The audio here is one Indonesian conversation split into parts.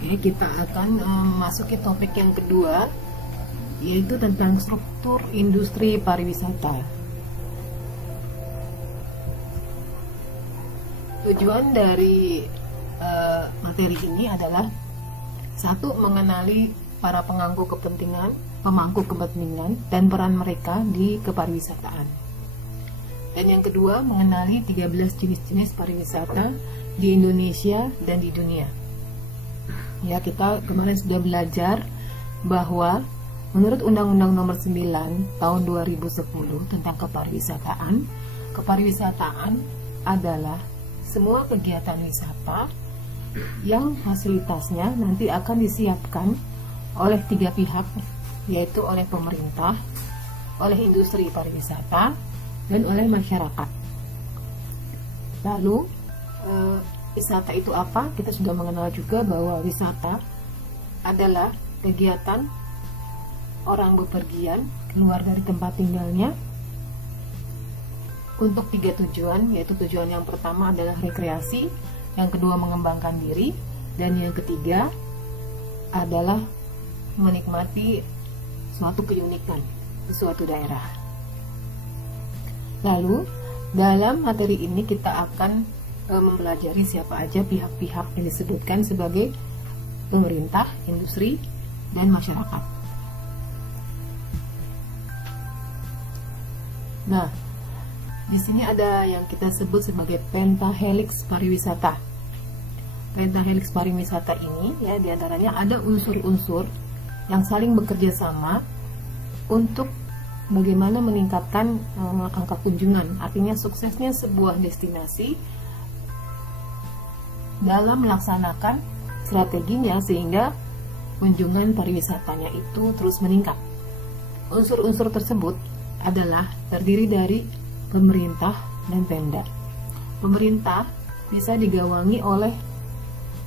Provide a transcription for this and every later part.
Oke, kita akan memasuki topik yang kedua, yaitu tentang struktur industri pariwisata. Tujuan dari materi ini adalah satu, mengenali para pemangku kepentingan dan peran mereka di kepariwisataan. Dan yang kedua, mengenali 13 jenis-jenis pariwisata di Indonesia dan di dunia. Ya, kita kemarin sudah belajar bahwa menurut Undang-Undang Nomor 9 Tahun 2010 tentang kepariwisataan adalah semua kegiatan wisata yang fasilitasnya nanti akan disiapkan oleh 3 pihak, yaitu oleh pemerintah, oleh industri pariwisata, dan oleh masyarakat. Lalu wisata itu apa? Kita sudah mengenal juga bahwa wisata adalah kegiatan orang bepergian keluar dari tempat tinggalnya untuk 3 tujuan, yaitu tujuan yang pertama adalah rekreasi, yang kedua mengembangkan diri, dan yang ketiga adalah menikmati suatu keunikan di suatu daerah. Lalu dalam materi ini kita akan mempelajari siapa aja pihak-pihak yang disebutkan sebagai pemerintah, industri, dan masyarakat. Nah, di sini ada yang kita sebut sebagai pentahelix pariwisata. Pentahelix pariwisata ini, ya, diantaranya ada unsur-unsur yang saling bekerja sama untuk bagaimana meningkatkan angka kunjungan. Artinya suksesnya sebuah destinasi dalam melaksanakan strateginya sehingga kunjungan pariwisatanya itu terus meningkat. Unsur-unsur tersebut adalah terdiri dari pemerintah dan Pemda. Pemerintah bisa digawangi oleh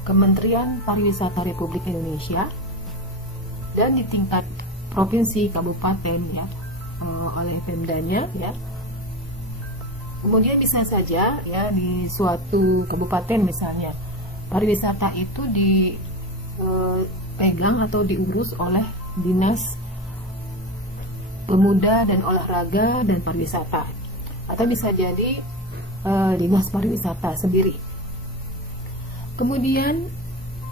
Kementerian Pariwisata Republik Indonesia, dan di tingkat provinsi, kabupaten, ya, oleh Pemdanya, ya. Kemudian bisa saja, ya, di suatu kabupaten misalnya pariwisata itu dipegang atau diurus oleh Dinas Pemuda dan Olahraga dan Pariwisata, atau bisa jadi Dinas Pariwisata sendiri. Kemudian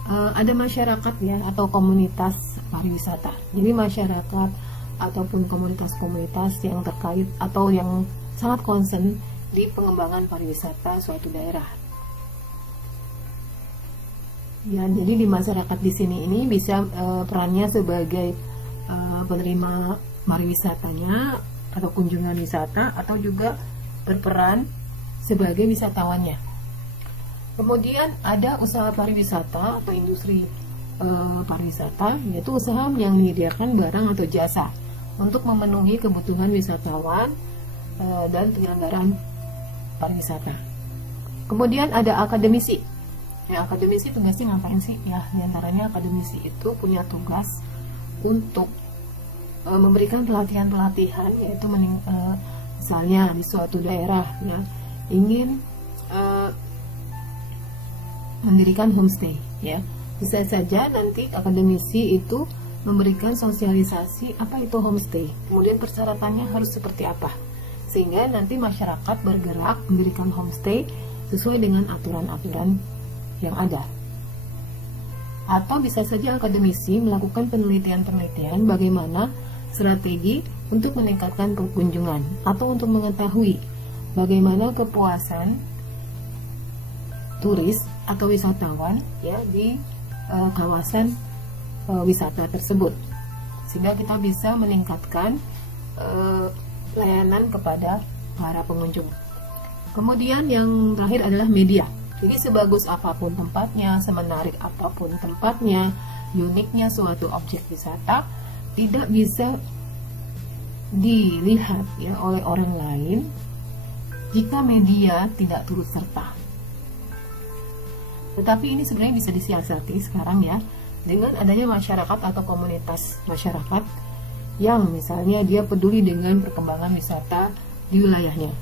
ada masyarakat, ya, atau komunitas pariwisata. Jadi masyarakat ataupun komunitas-komunitas yang terkait atau yang sangat concern di pengembangan pariwisata suatu daerah. Ya, jadi di masyarakat di sini ini bisa perannya sebagai penerima pariwisatanya atau kunjungan wisata, atau juga berperan sebagai wisatawannya. Kemudian ada usaha pariwisata atau industri pariwisata, yaitu usaha yang menyediakan barang atau jasa untuk memenuhi kebutuhan wisatawan dan penyelenggaraan pariwisata. Kemudian ada akademisi. Ya, akademisi tugasnya ngapain sih? Ya, diantaranya akademisi itu punya tugas untuk memberikan pelatihan-pelatihan, yaitu misalnya di suatu daerah, ya, ingin mendirikan homestay, ya, bisa saja nanti akademisi itu memberikan sosialisasi apa itu homestay, kemudian persyaratannya harus seperti apa, sehingga nanti masyarakat bergerak mendirikan homestay sesuai dengan aturan-aturan yang ada. Atau bisa saja akademisi melakukan penelitian-penelitian bagaimana strategi untuk meningkatkan kunjungan, atau untuk mengetahui bagaimana kepuasan turis atau wisatawan, ya, di kawasan wisata tersebut, sehingga kita bisa meningkatkan layanan kepada para pengunjung. Kemudian yang terakhir adalah media. Jadi sebagus apapun tempatnya, semenarik apapun tempatnya, uniknya suatu objek wisata tidak bisa dilihat, ya, oleh orang lain jika media tidak turut serta. Tetapi ini sebenarnya bisa disiasati sekarang, ya, dengan adanya masyarakat atau komunitas masyarakat yang misalnya dia peduli dengan perkembangan wisata di wilayahnya.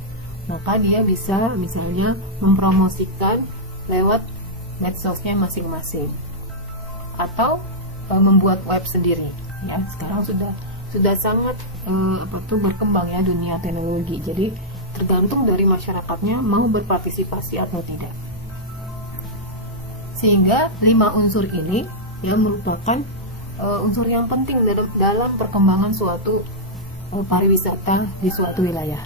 Maka dia bisa misalnya mempromosikan lewat medsosnya masing-masing, atau membuat web sendiri. Ya, sekarang sudah sangat berkembang ya dunia teknologi. Jadi tergantung dari masyarakatnya mau berpartisipasi atau tidak. Sehingga 5 unsur ini ya merupakan unsur yang penting dalam perkembangan suatu pariwisata di suatu wilayah.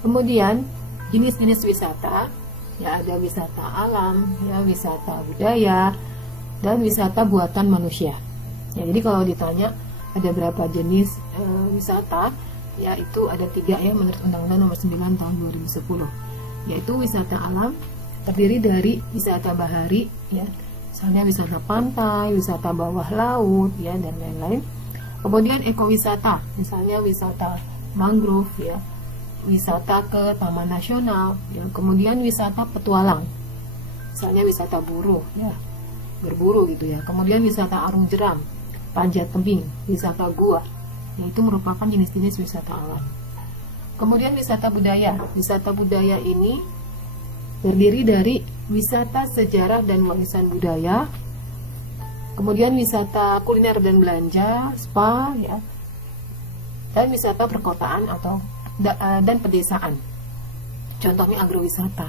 Kemudian jenis-jenis wisata, ya ada wisata alam, ya wisata budaya, dan wisata buatan manusia. Ya, jadi kalau ditanya ada berapa jenis wisata, yaitu ada 3 ya menurut Undang-Undang Nomor 9 Tahun 2010, yaitu wisata alam terdiri dari wisata bahari, ya, misalnya wisata pantai, wisata bawah laut, ya, dan lain-lain. Kemudian ekowisata, misalnya wisata mangrove, ya, wisata ke taman nasional, ya. Kemudian wisata petualang, misalnya wisata buruh, ya, berburu gitu ya. Kemudian wisata arung jeram, panjat tebing, wisata gua, yaitu merupakan jenis-jenis wisata alam. Kemudian wisata budaya. Wisata budaya ini terdiri dari wisata sejarah dan warisan budaya, kemudian wisata kuliner dan belanja, spa, ya, dan wisata perkotaan atau dan pedesaan. Contohnya agrowisata.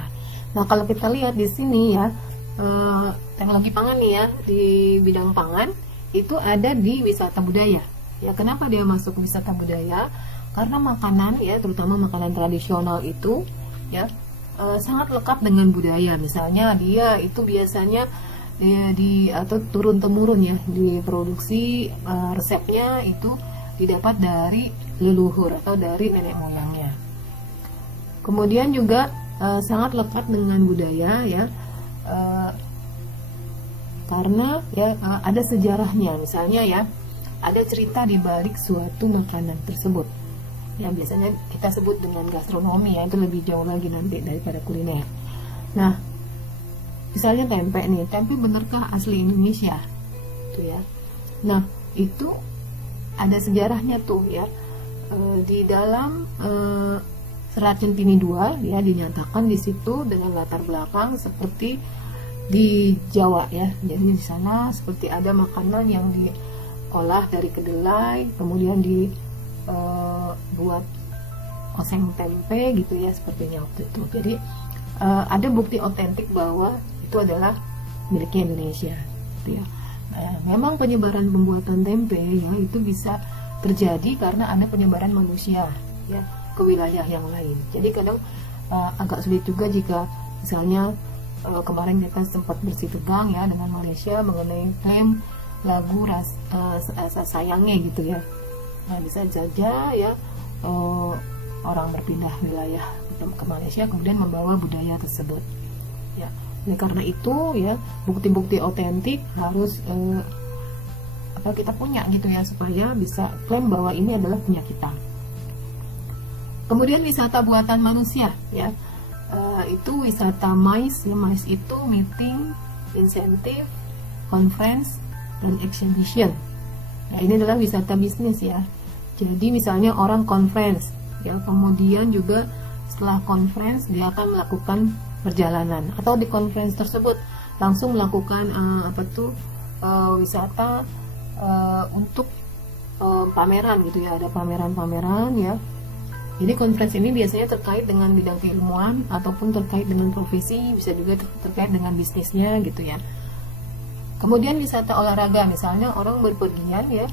Nah, kalau kita lihat di sini ya, teknologi pangan nih ya, di bidang pangan itu ada di wisata budaya. Ya, kenapa dia masuk wisata budaya? Karena makanan ya, terutama makanan tradisional itu ya sangat lekat dengan budaya. Misalnya dia itu biasanya atau turun temurun ya, diproduksi resepnya itu didapat dari leluhur atau dari nenek moyangnya. Kemudian juga sangat lekat dengan budaya ya, karena ya ada sejarahnya. Misalnya ya, ada cerita di balik suatu makanan tersebut. Ya, biasanya kita sebut dengan gastronomi ya, itu lebih jauh lagi nanti daripada kuliner. Nah, misalnya tempe nih, tempe benarkah asli Indonesia? Tuh ya. Nah, itu ada sejarahnya tuh ya. Di dalam Serat Centini II ya dinyatakan di situ dengan latar belakang seperti di Jawa ya. Jadi di sana seperti ada makanan yang diolah dari kedelai, kemudian buat oseng tempe gitu ya, sepertinya waktu itu. Jadi ada bukti otentik bahwa itu adalah miliknya Indonesia gitu ya. Nah, memang penyebaran pembuatan tempe ya itu bisa terjadi karena ada penyebaran manusia ya ke wilayah yang lain. Jadi kadang agak sulit juga jika misalnya kemarin kita sempat bersih tegang ya dengan Malaysia mengenai klaim lagu rasa sayangnya gitu ya. Nah, bisa saja ya orang berpindah wilayah ke Malaysia kemudian membawa budaya tersebut ya. Oleh karena itu ya, bukti-bukti otentik harus kita punya gitu ya, supaya bisa klaim bahwa ini adalah punya kita. Kemudian wisata buatan manusia ya, itu wisata MICE ya. MICE itu meeting, incentive, conference, dan exhibition. Nah, ini adalah wisata bisnis ya. Jadi misalnya orang conference ya, kemudian juga setelah conference dia akan melakukan perjalanan, atau di conference tersebut langsung melakukan wisata untuk pameran gitu ya. Ada pameran-pameran ya. Jadi conference ini biasanya terkait dengan bidang keilmuan ataupun terkait dengan profesi, bisa juga terkait dengan bisnisnya gitu ya. Kemudian wisata olahraga, misalnya orang berpergian ya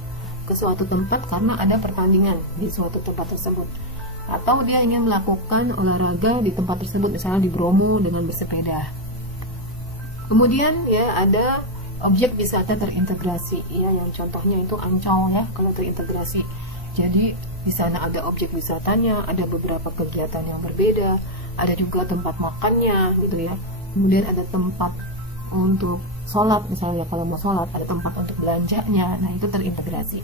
ke suatu tempat karena ada pertandingan di suatu tempat tersebut, atau dia ingin melakukan olahraga di tempat tersebut, misalnya di Bromo dengan bersepeda. Kemudian ya ada objek wisata terintegrasi ya, yang contohnya itu Ancol ya kalau terintegrasi. Jadi di sana ada objek wisatanya, ada beberapa kegiatan yang berbeda, ada juga tempat makannya gitu ya. Kemudian ada tempat untuk sholat, misalnya kalau mau sholat ada tempat untuk belanjanya. Nah, itu terintegrasi.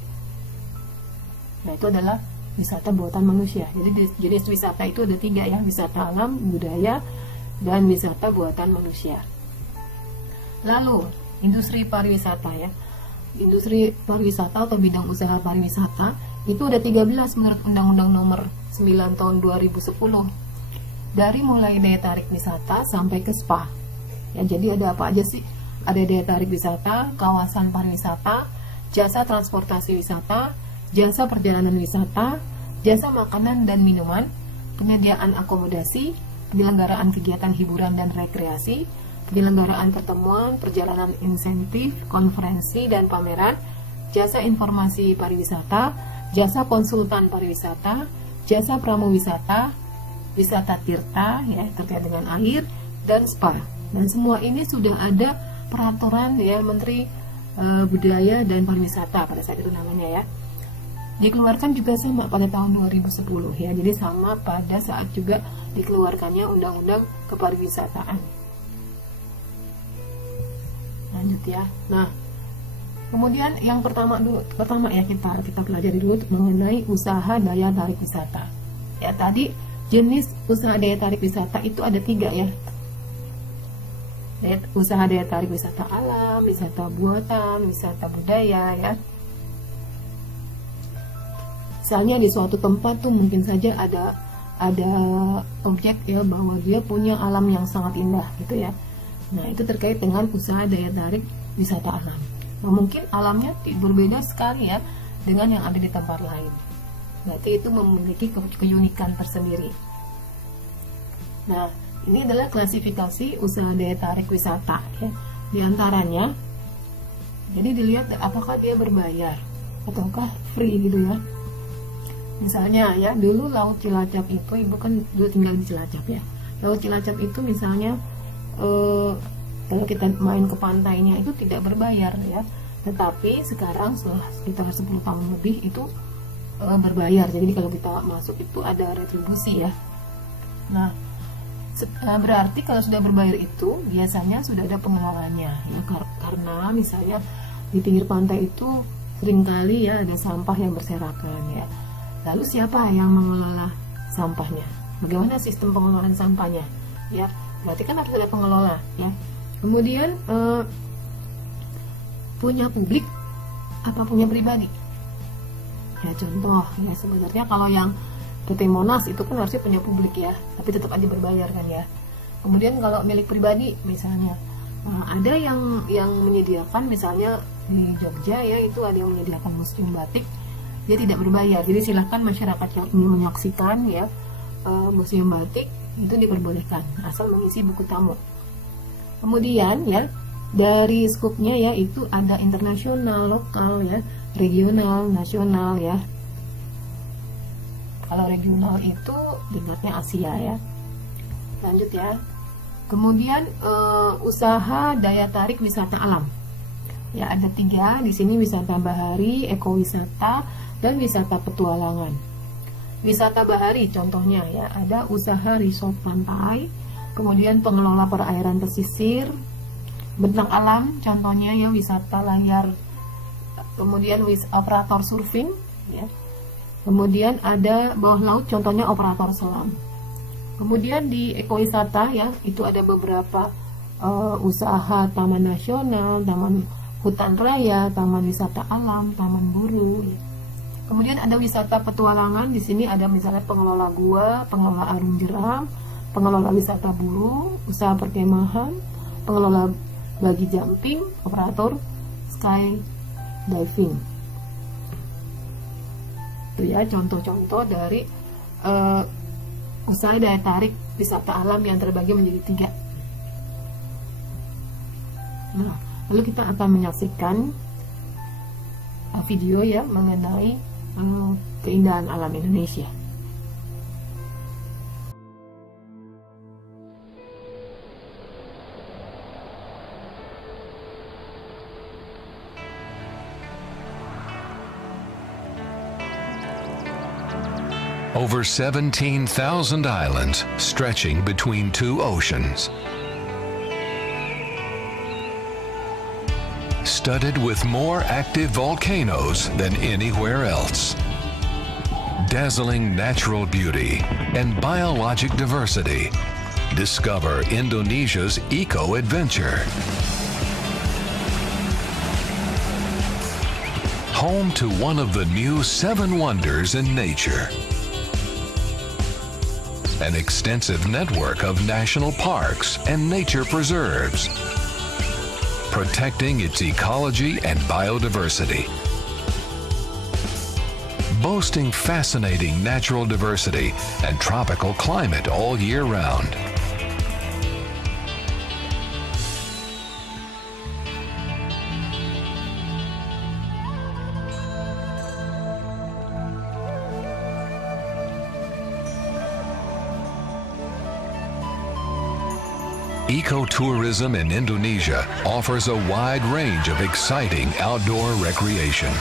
Nah, itu adalah wisata buatan manusia. Jadi jenis wisata itu ada 3 ya, wisata alam, budaya, dan wisata buatan manusia. Lalu industri pariwisata ya, industri pariwisata atau bidang usaha pariwisata itu ada 13 menurut Undang-Undang Nomor 9 Tahun 2010. Dari mulai daya tarik wisata sampai ke spa Ya, jadi ada apa aja sih? Ada daya tarik wisata, kawasan pariwisata, jasa transportasi wisata, jasa perjalanan wisata, jasa makanan dan minuman, penyediaan akomodasi, penyelenggaraan kegiatan hiburan dan rekreasi, penyelenggaraan pertemuan, perjalanan insentif, konferensi dan pameran, jasa informasi pariwisata, jasa konsultan pariwisata, jasa pramuwisata, wisata tirta ya terkait dengan air, dan spa. Dan semua ini sudah ada peraturan ya Menteri Budaya dan Pariwisata pada saat itu namanya ya. Dikeluarkan juga sama pada tahun 2010 ya. Jadi sama pada saat juga dikeluarkannya Undang-Undang Kepariwisataan. Lanjut ya. Nah, kemudian yang pertama ya kita pelajari dulu mengenai usaha daya tarik wisata. Ya, tadi jenis usaha daya tarik wisata itu ada 3 ya. Usaha daya tarik wisata alam, wisata buatan, wisata budaya ya. Misalnya di suatu tempat tuh mungkin saja ada objek ya bahwa dia punya alam yang sangat indah gitu ya. Nah, itu terkait dengan usaha daya tarik wisata alam. Nah, mungkin alamnya berbeda sekali ya dengan yang ada di tempat lain. Berarti itu memiliki keunikan tersendiri. Nah, ini adalah klasifikasi usaha daya tarik wisata ya. Di antaranya, jadi dilihat apakah dia berbayar ataukah free gitu ya. Misalnya ya, dulu Laut Cilacap itu, ibu kan dulu tinggal di Cilacap ya. Laut Cilacap itu misalnya kalau kita main ke pantainya itu tidak berbayar ya. Tetapi sekarang setelah sekitar 10 tahun lebih itu berbayar. Jadi kalau kita masuk itu ada retribusi ya. Nah, berarti kalau sudah berbayar itu biasanya sudah ada pengelolanya ya, karena misalnya di pinggir pantai itu seringkali ya ada sampah yang berserakan ya. Lalu siapa yang mengelola sampahnya? Bagaimana sistem pengelolaan sampahnya? Ya, berarti kan harus ada pengelola ya. Kemudian punya publik apa punya pribadi? Ya contoh ya, sebenarnya kalau yang PT Monas itu kan harusnya punya publik ya, tapi tetap aja berbayar kan ya. Kemudian kalau milik pribadi misalnya, ada yang menyediakan misalnya di Jogja ya, itu ada yang menyediakan museum batik, dia tidak berbayar. Jadi silahkan masyarakat yang ingin menyaksikan ya museum batik itu diperbolehkan asal mengisi buku tamu. Kemudian ya dari skupnya ya itu ada internasional, lokal ya, regional, nasional ya. Kalau regional itu tingkatnya Asia ya. Lanjut ya. Kemudian usaha daya tarik wisata alam. Ya ada 3 di sini, wisata bahari, ekowisata, dan wisata petualangan. Wisata bahari contohnya ya ada usaha resort pantai, kemudian pengelola perairan pesisir, bentang alam contohnya ya wisata layar, kemudian operator surfing ya. Kemudian ada bawah laut contohnya operator selam. Kemudian di ekowisata ya itu ada beberapa usaha taman nasional, taman hutan raya, taman wisata alam, taman buru. Ya. Kemudian ada wisata petualangan, di sini ada misalnya pengelola gua, pengelola arung jeram, pengelola wisata buru, usaha perkemahan, pengelola bagi jumping, operator sky diving. Itu ya contoh-contoh dari usaha daya tarik wisata alam yang terbagi menjadi 3. Nah, lalu kita akan menyaksikan video ya mengenai keindahan alam Indonesia. Over 17,000 islands stretching between 2 oceans. Studded with more active volcanoes than anywhere else. Dazzling natural beauty and biologic diversity. Discover Indonesia's eco-adventure. Home to one of the new 7 wonders in nature. an extensive network of national parks and nature preserves, protecting its ecology and biodiversity. Boasting fascinating natural diversity and tropical climate all year round. Ecotourism in Indonesia offers a wide range of exciting outdoor recreation.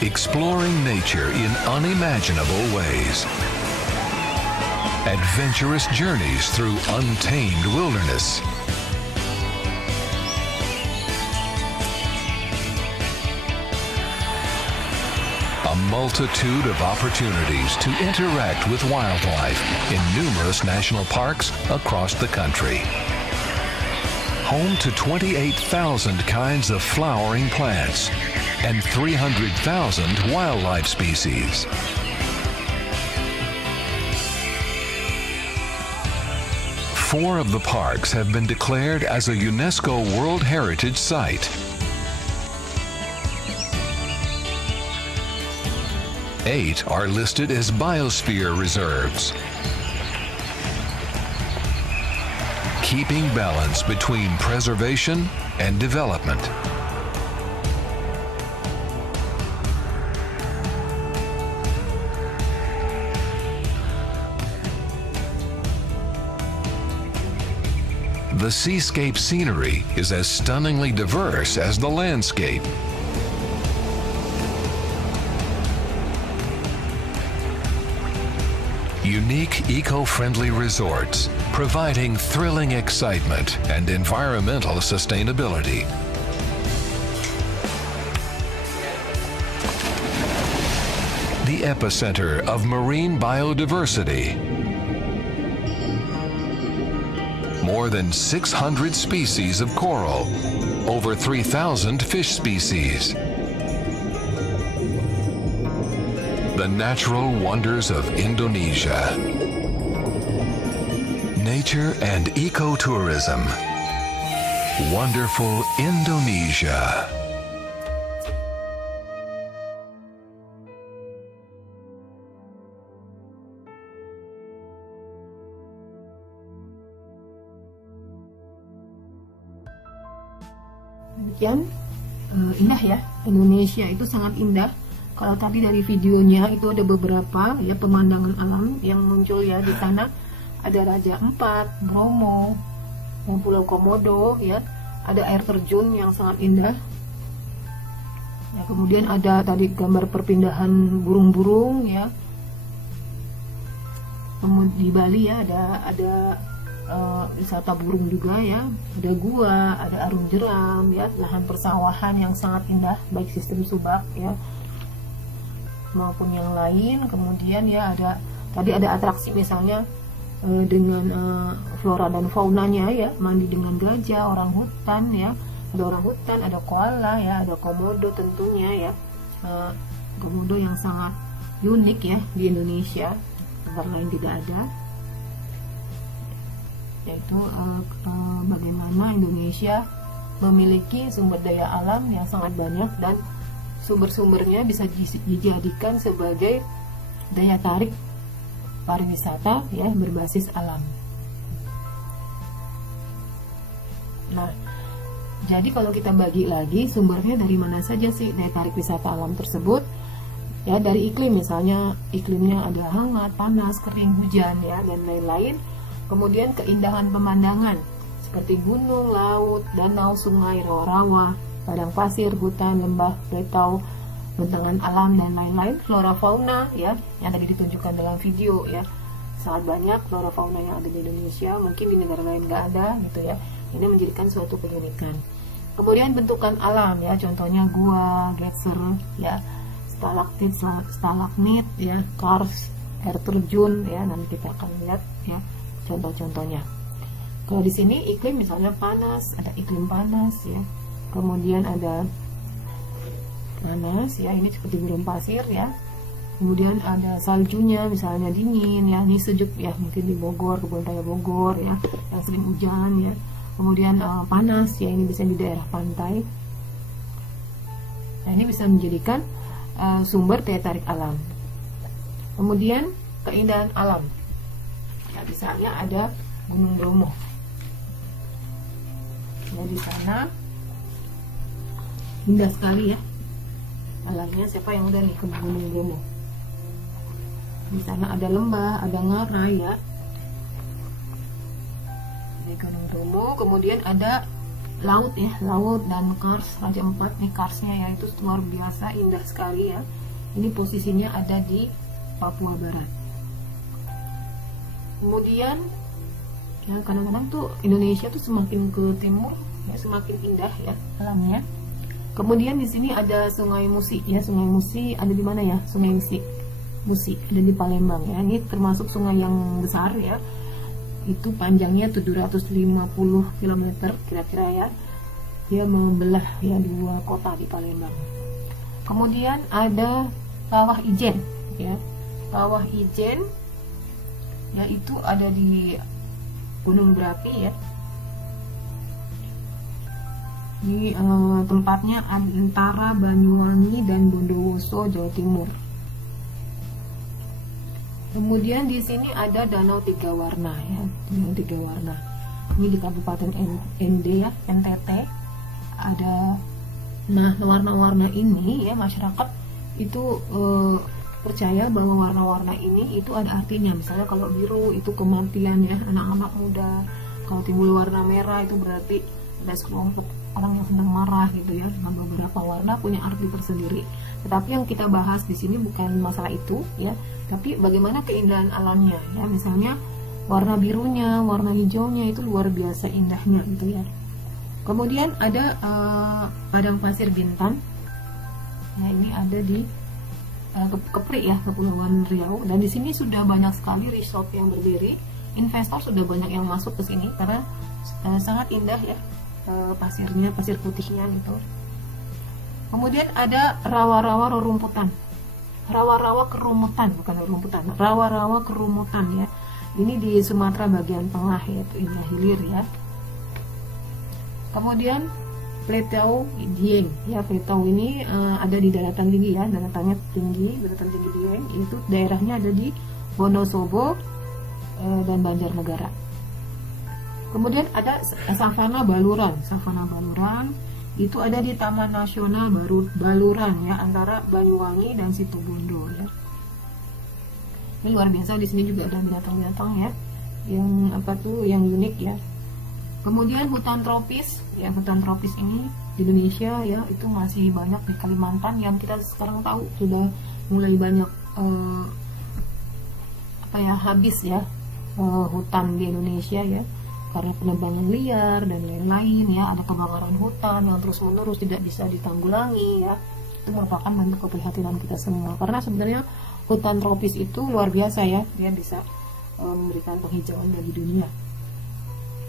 Exploring nature in unimaginable ways. Adventurous journeys through untamed wilderness. A multitude of opportunities to interact with wildlife in numerous national parks across the country. Home to 28,000 kinds of flowering plants and 300,000 wildlife species. Four of the parks have been declared as a UNESCO World Heritage Site. 8 are listed as biosphere reserves, keeping balance between preservation and development. The seascape scenery is as stunningly diverse as the landscape. Unique eco-friendly resorts, providing thrilling excitement and environmental sustainability. The epicenter of marine biodiversity. More than 600 species of coral, over 3,000 fish species. The natural wonders of Indonesia. Nature and ecotourism. Wonderful Indonesia. Demikian indah ya, Indonesia itu sangat indah. Kalau tadi dari videonya itu ada beberapa ya pemandangan alam yang muncul ya di sana. Ada Raja Ampat, Bromo, dan Pulau Komodo ya. Ada air terjun yang sangat indah. Ya, kemudian ada tadi gambar perpindahan burung-burung ya. Kemudian di Bali ya ada wisata burung juga ya, ada gua, ada arung jeram ya, lahan persawahan yang sangat indah baik sistem subak ya maupun yang lain. Kemudian ya tadi ada atraksi misalnya dengan flora dan faunanya ya, mandi dengan gajah, orang hutan ya, ada orang hutan, ada koala ya, ada komodo tentunya ya, komodo yang sangat unik ya di Indonesia, tempat lain tidak ada. Yaitu bagaimana Indonesia memiliki sumber daya alam yang sangat banyak dan sumber-sumbernya bisa dijadikan sebagai daya tarik pariwisata ya berbasis alam. Nah, jadi kalau kita bagi lagi sumbernya dari mana saja sih daya tarik wisata alam tersebut? Ya dari iklim, misalnya iklimnya ada hangat, panas, kering, hujan ya dan lain-lain. Kemudian keindahan pemandangan seperti gunung, laut, danau, sungai, rawa-rawa, padang pasir, hutan, lembah, petau, bentangan alam dan lain-lain. Flora fauna ya yang tadi ditunjukkan dalam video ya, sangat banyak flora fauna yang ada di Indonesia, mungkin di negara lain nggak ada gitu ya. Ini menjadikan suatu keunikan. Kemudian bentukan alam ya, contohnya gua, geyser ya, stalaktit, stalagmit ya, karst, air terjun ya, nanti kita akan lihat ya contoh-contohnya. Kalau di sini iklim misalnya panas, ada iklim panas ya, kemudian ada panas ya, ini seperti gurun pasir ya, kemudian ada saljunya misalnya dingin ya, ini sejuk ya, mungkin di Bogor, kebun raya Bogor ya yang sering hujan ya, kemudian panas ya, ini bisa di daerah pantai. Nah, ini bisa menjadikan sumber daya tarik alam. Kemudian keindahan alam ya, misalnya ada Gunung Bromo ya, di sana indah sekali ya alamnya. Siapa yang udah nih ke Gunung Bromo? Di sana ada lembah, ada ngarai ya di Gunung Bromo. Kemudian ada laut ya, laut dan Kars, Raja Ampat nih Karsnya ya, itu luar biasa indah sekali ya. Ini posisinya ada di Papua Barat. Kemudian ya, kadang-kadang tuh Indonesia tuh semakin ke timur ya, semakin indah ya alamnya. Kemudian di sini ada Sungai Musi ya, Sungai Musi ada di mana ya? Sungai Musi ada di Palembang ya. Ini termasuk sungai yang besar ya. Itu panjangnya 750 km kira-kira ya. Dia membelah ya dua kota di Palembang. Kemudian ada Kawah Ijen ya. Kawah Ijen ya, itu ada di Gunung Berapi ya. Ini tempatnya antara Banyuwangi dan Bondowoso, Jawa Timur. Kemudian di sini ada Danau Tiga Warna ya, Danau Tiga Warna. Ini di Kabupaten ND ya, NTT. Ada, nah warna-warna ini ya, masyarakat itu percaya bahwa warna-warna ini itu ada artinya. Misalnya kalau biru itu kematian ya, anak-anak muda. Kalau timbul warna merah itu berarti ada sekelompok orang yang sedang marah gitu ya. Dengan beberapa warna punya arti tersendiri. Tetapi yang kita bahas di sini bukan masalah itu ya, tapi bagaimana keindahan alamnya ya. Misalnya warna birunya, warna hijaunya itu luar biasa indahnya gitu ya. Kemudian ada Padang Pasir Bintan. Nah, ini ada di Kepri ya, Kepulauan Riau, dan di sini sudah banyak sekali resort yang berdiri. Investor sudah banyak yang masuk ke sini karena sangat indah ya pasirnya, pasir putihnya gitu. Kemudian ada rawa-rawa rerumputan, rawa-rawa kerumutan, bukan rerumputan, rawa-rawa kerumutan ya. Ini di Sumatera bagian tengah yaitu Indah Hilir ya. Kemudian Pletau Dieng ya, Pletau ini ada di daratan tinggi ya, daratannya tinggi, daratan tinggi Dieng. Itu daerahnya ada di Wonosobo dan Banjarnegara. Kemudian ada Savana Baluran. Savana Baluran itu ada di Taman Nasional Baluran ya, antara Banyuwangi dan Situbondo ya. Ini luar biasa, di sini juga ada binatang-binatang ya, yang apa tuh, yang unik ya. Kemudian hutan tropis ya, hutan tropis ini di Indonesia ya, itu masih banyak di Kalimantan yang kita sekarang tahu sudah mulai banyak habis ya hutan di Indonesia ya, karena penebangan liar dan lain-lain ya. Ada kebakaran hutan yang terus-menerus tidak bisa ditanggulangi ya. Itu merupakan bentuk keprihatinan kita semua, karena sebenarnya hutan tropis itu luar biasa ya, dia bisa memberikan penghijauan bagi dunia.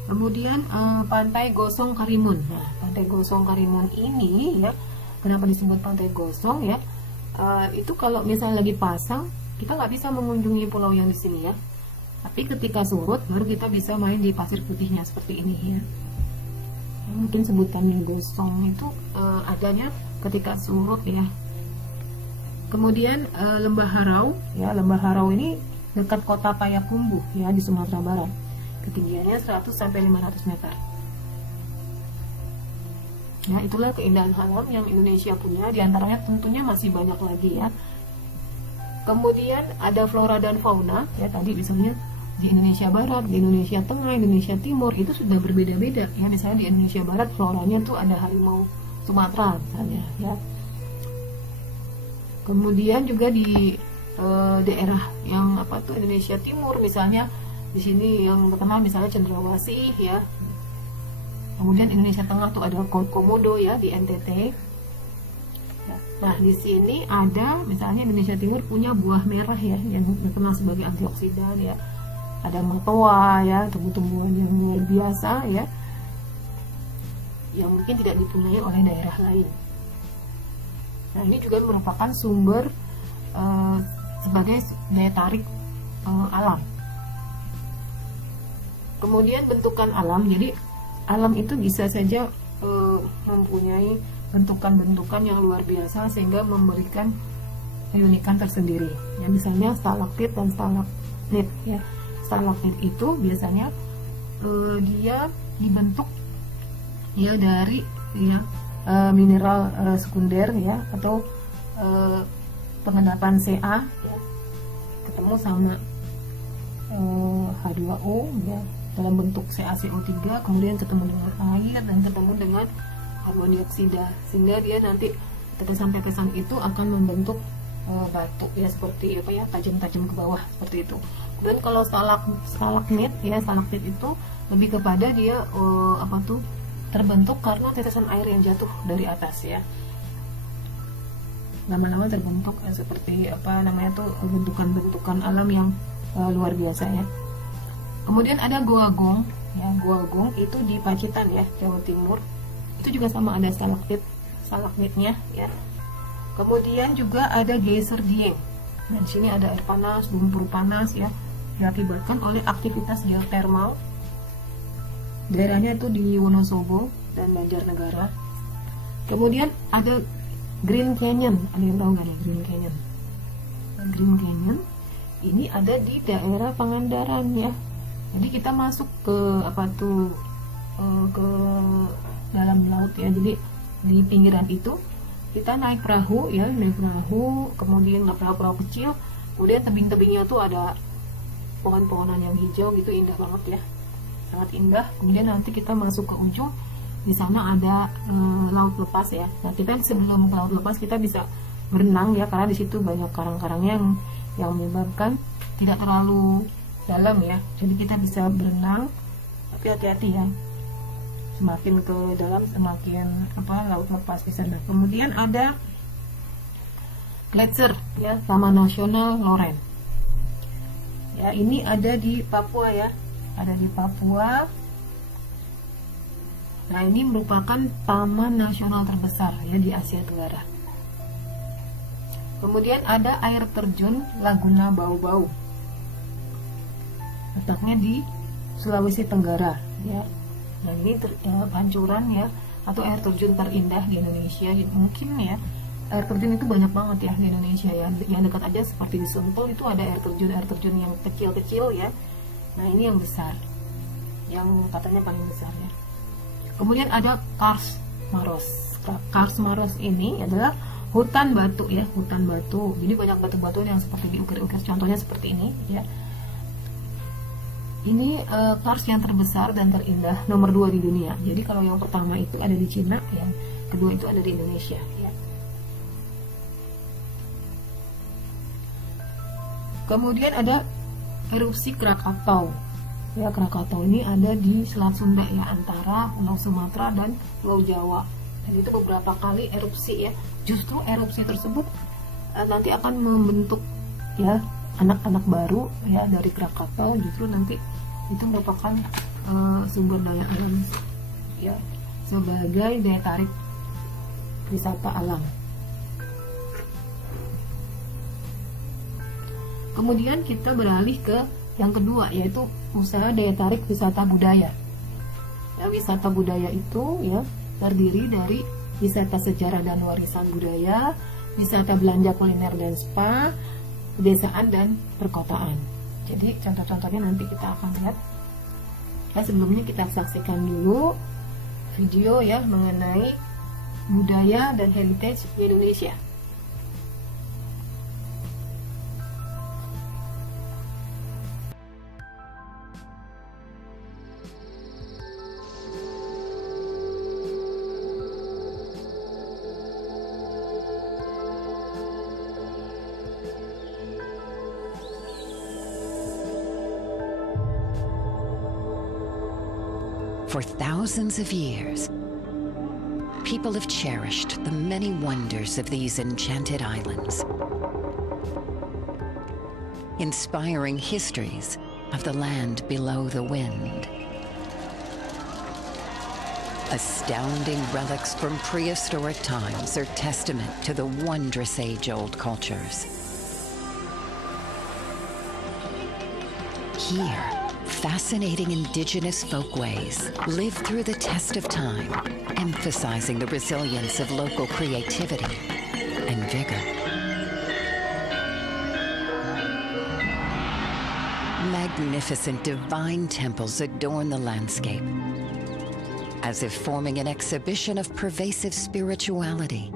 Kemudian Pantai Gosong Karimun. Nah, Pantai Gosong Karimun ini ya, kenapa disebut Pantai Gosong ya? Itu kalau misalnya lagi pasang, kita nggak bisa mengunjungi pulau yang di sini ya. Tapi ketika surut, baru kita bisa main di pasir putihnya seperti ini ya. Mungkin sebutannya gosong itu adanya ketika surut ya. Kemudian Lembah Harau ya, Lembah Harau ini dekat kota Payakumbuh ya, di Sumatera Barat. Ketinggiannya 100-500 meter. Ya, itulah keindahan alam yang Indonesia punya. Di antaranya tentunya masih banyak lagi ya. Kemudian ada flora dan fauna ya, tadi misalnya di Indonesia Barat, di Indonesia Tengah, Indonesia Timur itu sudah berbeda-beda ya. Misalnya di Indonesia Barat floranya tuh ada harimau Sumatera misalnya ya. Kemudian juga di daerah yang apa tuh Indonesia Timur, misalnya di sini yang terkenal misalnya Cendrawasih ya. Kemudian Indonesia Tengah tuh ada Komodo ya, di NTT ya. Nah, di sini ada misalnya Indonesia Timur punya buah merah ya yang dikenal sebagai antioksidan ya. Ada matoa ya, tumbuh-tumbuhan yang luar biasa ya, yang mungkin tidak dipunyai oleh daerah lain. Nah, ini juga merupakan sumber sebagai daya tarik alam. Kemudian bentukan alam, jadi alam itu bisa saja mempunyai bentukan-bentukan yang luar biasa sehingga memberikan keunikan tersendiri. Ya, misalnya stalaktit dan stalagmit ya. Stalagmit itu biasanya dia dibentuk ya dari ya mineral sekunder ya, atau pengendapan Ca ya, ketemu sama H2O ya dalam bentuk CaCO3, kemudian ketemu dengan air dan ketemu dengan karbon dioksida, sehingga dia nanti tetesan-tetesan itu akan membentuk batu ya, seperti apa ya, tajam-tajam ke bawah seperti itu. Dan kalau stalagmit ya, stalaktit itu lebih kepada dia apa tuh terbentuk karena tetesan air yang jatuh dari atas ya, lama-lama terbentuk seperti apa namanya tuh bentukan-bentukan alam yang luar biasa ya. Kemudian ada Goa Gong ya, Goa Gong itu di Pacitan ya, Jawa Timur. Itu juga sama, ada stalagmitnya ya. Kemudian juga ada geyser Dieng. Dan di sini ada air panas, lumpur panas ya, diakibatkan oleh aktivitas geotermal. Daerahnya itu di Wonosobo dan Banjarnegara. Kemudian ada Green Canyon, ada yang tahu nggak nih Green Canyon? Nah, Green Canyon ini ada di daerah Pangandaran ya. Jadi kita masuk ke apa tuh ke dalam laut ya. Jadi di pinggiran itu kita naik perahu ya, naik perahu, kemudian perahu-perahu kecil, kemudian tebing-tebingnya tuh ada pohon-pohonan yang hijau gitu, indah banget ya, sangat indah. Kemudian nanti kita masuk ke ujung, di sana ada laut lepas ya. Nah, kita sebelum laut lepas kita bisa berenang ya, karena di situ banyak karang-karangnya yang menyebabkan tidak terlalu dalam ya. Jadi kita bisa berenang, tapi hati-hati ya, semakin ke dalam semakin laut lepas di sana. Kemudian ada Gletser ya, Taman Nasional Loren ya, ini ada di Papua ya, ada di Papua. Nah, ini merupakan taman nasional terbesar ya di Asia Tenggara. Kemudian ada air terjun Laguna Bau-Bau, letaknya di Sulawesi Tenggara ya. Nah, ini pancuran ya, atau air terjun terindah di Indonesia mungkin ya. Air terjun itu banyak banget ya di Indonesia ya. Yang dekat aja seperti di Sentul itu ada air terjun yang kecil-kecil ya. Nah, ini yang besar, yang katanya paling besar ya. Kemudian ada Kars Maros. Kars Maros ini adalah hutan batu ya, hutan batu. Jadi banyak batu-batu yang seperti diukir-ukir, contohnya seperti ini ya. Ini kars yang terbesar dan terindah nomor 2 di dunia. Jadi kalau yang pertama itu ada di Cina, yang kedua itu ada di Indonesia ya. Kemudian ada erupsi Krakatau ya. Krakatau ini ada di Selat Sunda ya, antara Pulau Sumatera dan Pulau Jawa. Dan itu beberapa kali erupsi ya. Justru erupsi tersebut nanti akan membentuk ya anak-anak baru ya dari Krakatau. Justru nanti itu merupakan sumber daya alam ya, sebagai daya tarik wisata alam. Kemudian kita beralih ke yang kedua, yaitu usaha daya tarik wisata budaya ya. Wisata budaya itu ya terdiri dari wisata sejarah dan warisan budaya, wisata belanja kuliner dan spa, pedesaan dan perkotaan. Jadi contoh-contohnya nanti kita akan lihat. Ya, sebelumnya kita saksikan dulu video ya mengenai budaya dan heritage di Indonesia. For thousands of years, people have cherished the many wonders of these enchanted islands, inspiring histories of the land below the wind. Astounding relics from prehistoric times are testament to the wondrous age-old cultures. Here, fascinating indigenous folkways live through the test of time, emphasizing the resilience of local creativity and vigor. Magnificent divine temples adorn the landscape, as if forming an exhibition of pervasive spirituality.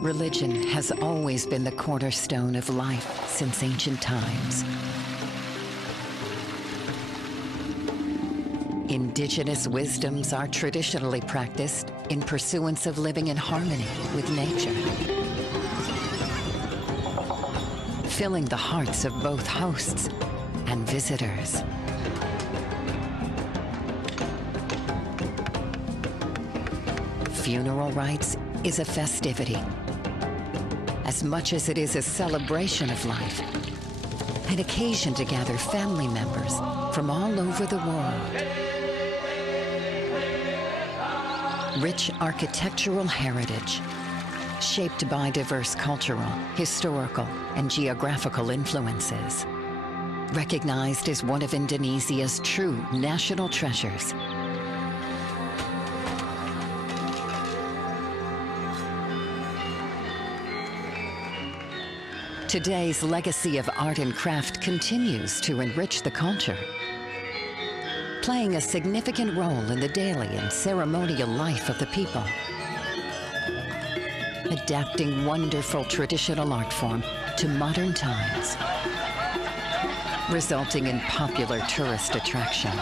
Religion has always been the cornerstone of life since ancient times. Indigenous wisdoms are traditionally practiced in pursuance of living in harmony with nature, filling the hearts of both hosts and visitors. Funeral rites is a festivity, as much as it is a celebration of life, an occasion to gather family members from all over the world. Rich architectural heritage, shaped by diverse cultural, historical, and geographical influences, recognized as one of Indonesia's true national treasures. Today's legacy of art and craft continues to enrich the culture, playing a significant role in the daily and ceremonial life of the people, adapting wonderful traditional art form to modern times, resulting in popular tourist attraction.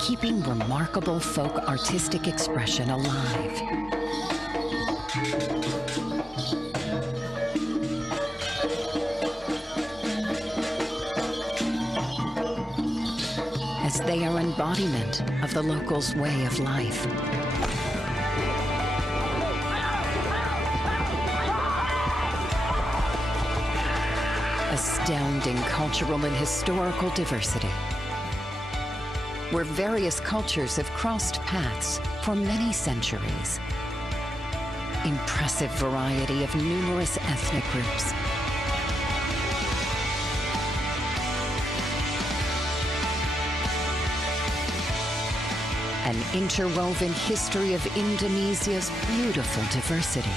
Keeping remarkable folk artistic expression alive. As they are embodiment of the locals' way of life. Astounding cultural and historical diversity, where various cultures have crossed paths for many centuries. Impressive variety of numerous ethnic groups. An interwoven history of Indonesia's beautiful diversity.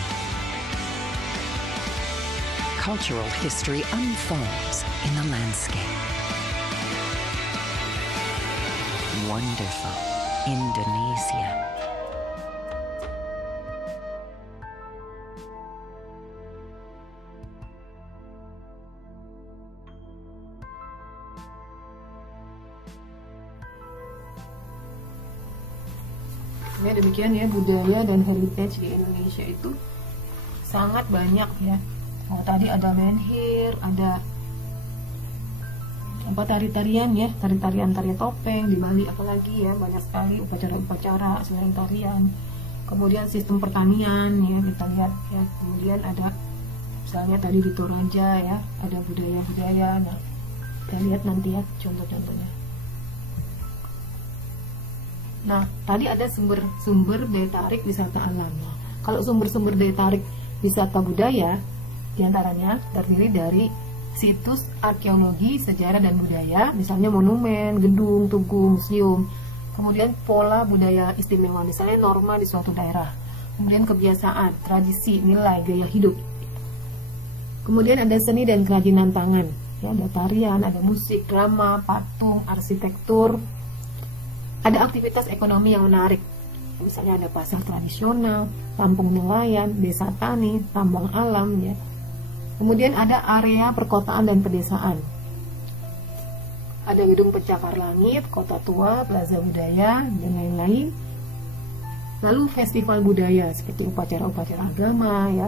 Cultural history unfolds in the landscape. Wonderful Indonesia. Ya, demikian ya, budaya dan heritage di Indonesia itu sangat banyak ya. Oh, tadi ada menhir, ada apa tari-tarian ya, tari-tarian topeng di Bali, apalagi ya, banyak sekali upacara-upacara selain tarian. Kemudian sistem pertanian ya, kita lihat ya. Kemudian ada misalnya tadi di Toraja ya, ada budaya-budaya. Nah, kita lihat nanti ya contoh-contohnya. Nah, tadi ada sumber daya tarik wisata alam. Nah, kalau sumber-sumber daya tarik wisata budaya, diantaranya terdiri dari situs arkeologi, sejarah dan budaya, misalnya monumen, gedung, tugu, museum. Kemudian pola budaya istimewa, misalnya norma di suatu daerah. Kemudian kebiasaan, tradisi, nilai, gaya hidup. Kemudian ada seni dan kerajinan tangan, ya, ada tarian, ada musik, drama, patung, arsitektur. Ada aktivitas ekonomi yang menarik, misalnya ada pasar tradisional, kampung nelayan, desa tani, tambang alam ya. Kemudian ada area perkotaan dan pedesaan. Ada gedung pencakar langit, kota tua, plaza budaya, dan lain-lain. Lalu festival budaya seperti upacara-upacara agama ya,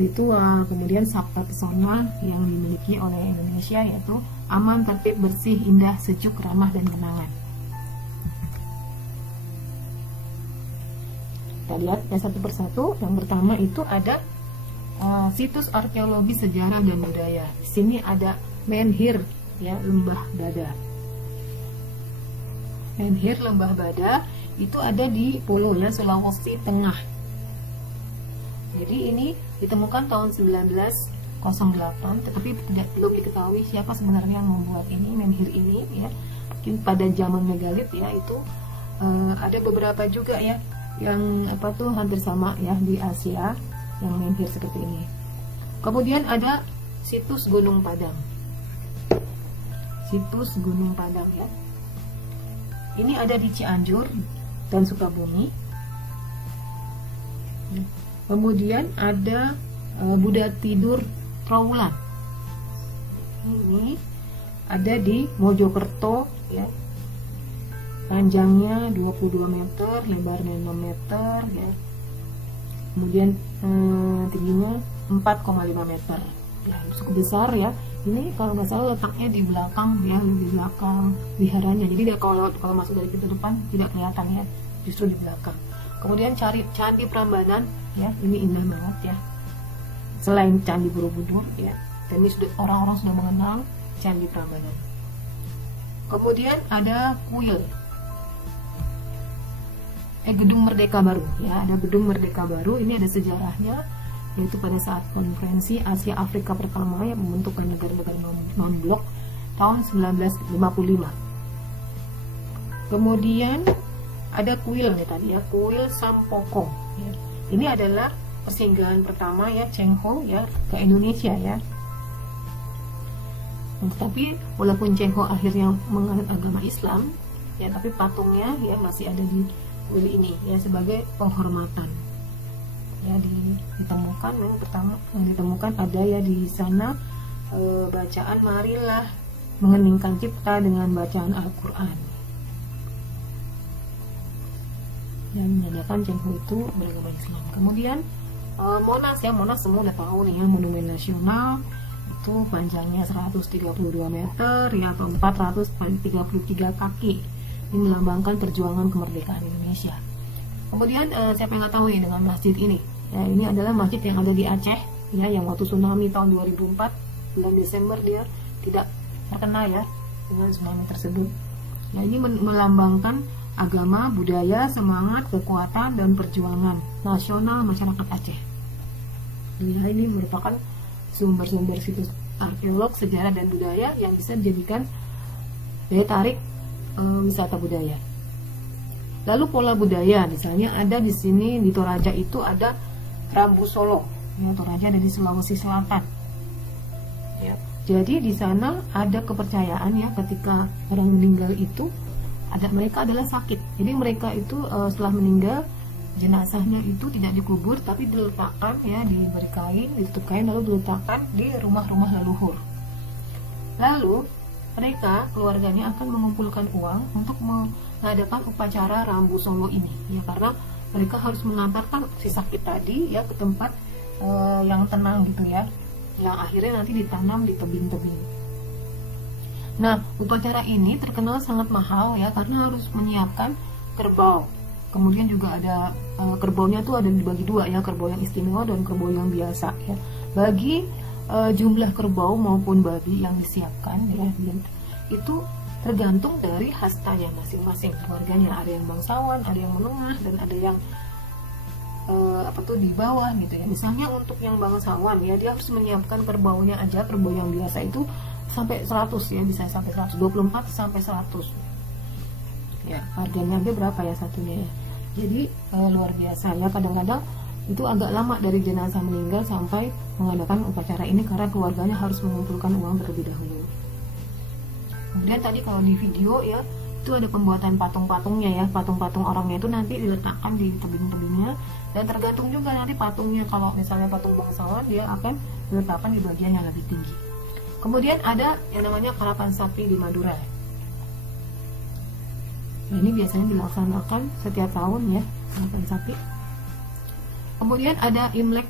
ritual, kemudian sabta pesona yang dimiliki oleh Indonesia, yaitu aman, tertib, bersih, indah, sejuk, ramah, dan kenangan. Kita lihat ya satu persatu. Yang pertama itu ada situs arkeologi sejarah dan budaya. Di sini ada Menhir, ya, Lembah Bada. Menhir Lembah Bada itu ada di Polo, ya, Sulawesi Tengah. Jadi ini ditemukan tahun 1908, tetapi belum diketahui siapa sebenarnya yang membuat ini, menhir ini, ya. Mungkin pada zaman megalit, ya, itu ada beberapa juga, ya, yang hampir sama, ya, di Asia yang menhir seperti ini. Kemudian ada situs Gunung Padang. Situs Gunung Padang, ya. Ini ada di Cianjur dan Sukabumi. Kemudian ada Buddha Tidur Trowulan. Ini ada di Mojokerto, ya. Panjangnya 22 meter, lebarnya 6 meter, ya. Kemudian tingginya 4,5 meter. Ya, cukup besar, ya. Ini kalau nggak salah letaknya di belakang, ya, di belakang wiharanya. Jadi dia kalau masuk dari pintu depan tidak kelihatan, ya, justru di belakang. Kemudian Candi Prambanan, ya, ini indah banget, ya. Selain Candi Borobudur, ya, dan ini orang-orang sudah mengenal Candi Prambanan. Kemudian ada kuil, Gedung Merdeka Baru, ya, ada Gedung Merdeka Baru. Ini ada sejarahnya, yaitu pada saat konferensi Asia Afrika pertama yang membentukkan negara-negara non-blok tahun 1955. Kemudian ada kuil, ya, tadi, ya, kuil Sampokong, ya. Ini adalah persinggahan pertama, ya, Cheng Ho, ya, ke Indonesia, ya. Tetapi walaupun Cheng Ho akhirnya menganut agama Islam, ya, tapi patungnya, ya, masih ada di kuil ini, ya, sebagai penghormatan. Ya, ditemukan yang pertama yang ditemukan ada, ya, di sana bacaan marilah mengeningkan cipta dengan bacaan Al-Quran, yang menyatakan Cheng Ho itu beragama Islam. Kemudian Monas, ya, Monas semua udah tahu nih, ya, monumen nasional itu panjangnya 132 meter, ya, atau 433 kaki. Ini melambangkan perjuangan kemerdekaan Indonesia. Kemudian siapa yang nggak tahu ya dengan masjid ini? Ya, ini adalah masjid yang ada di Aceh, ya, yang waktu tsunami tahun 2004 bulan Desember dia tidak terkena, ya, dengan tsunami tersebut. Ya, ini melambangkan agama, budaya, semangat, kekuatan, dan perjuangan nasional masyarakat Aceh. Ya, ini merupakan sumber-sumber situs arkeolog, sejarah, dan budaya yang bisa dijadikan daya tarik wisata budaya. Lalu pola budaya, misalnya ada di sini di Toraja itu ada Rambu Solo, ya, Toraja ada di Sulawesi Selatan, ya. Jadi di sana ada kepercayaan, ya, ketika orang meninggal itu mereka adalah sakit. Jadi mereka itu setelah meninggal jenazahnya itu tidak dikubur tapi diletakkan, ya, diberi kain, ditutup kain, lalu diletakkan di rumah-rumah leluhur. Lalu mereka keluarganya akan mengumpulkan uang untuk mengadakan upacara Rambu Solo ini, ya, karena mereka harus mengantarkan si sakit tadi, ya, ke tempat yang tenang gitu, ya, yang akhirnya nanti ditanam di tebing-tebing. Nah, upacara ini terkenal sangat mahal, ya, karena harus menyiapkan kerbau. Kemudian juga ada kerbaunya tuh ada dibagi dua, ya, kerbau yang istimewa dan kerbau yang biasa, ya. Bagi jumlah kerbau maupun babi yang disiapkan, ya, itu tergantung dari hastanya masing-masing keluarganya. Ada yang bangsawan, ada yang menengah, dan ada yang di bawah, gitu, ya. Misalnya untuk yang bangsawan, ya, dia harus menyiapkan kerbaunya aja, kerbau yang biasa itu sampai 100, ya, bisa sampai 124 sampai 100. Ya, harganya aja berapa, ya, satunya, ya. Jadi luar biasa, ya. Kadang-kadang itu agak lama dari jenazah meninggal sampai mengadakan upacara ini karena keluarganya harus mengumpulkan uang terlebih dahulu. Kemudian tadi kalau di video, ya, itu ada pembuatan patung-patungnya, ya. Patung-patung orangnya itu nanti diletakkan di tebing-tebingnya, dan tergantung juga nanti patungnya. Kalau misalnya patung bangsawan, dia akan diletakkan di bagian yang lebih tinggi. Kemudian ada yang namanya Karapan Sapi di Madura. Nah, ini biasanya dilaksanakan setiap tahun, ya, Karapan Sapi. Kemudian ada Imlek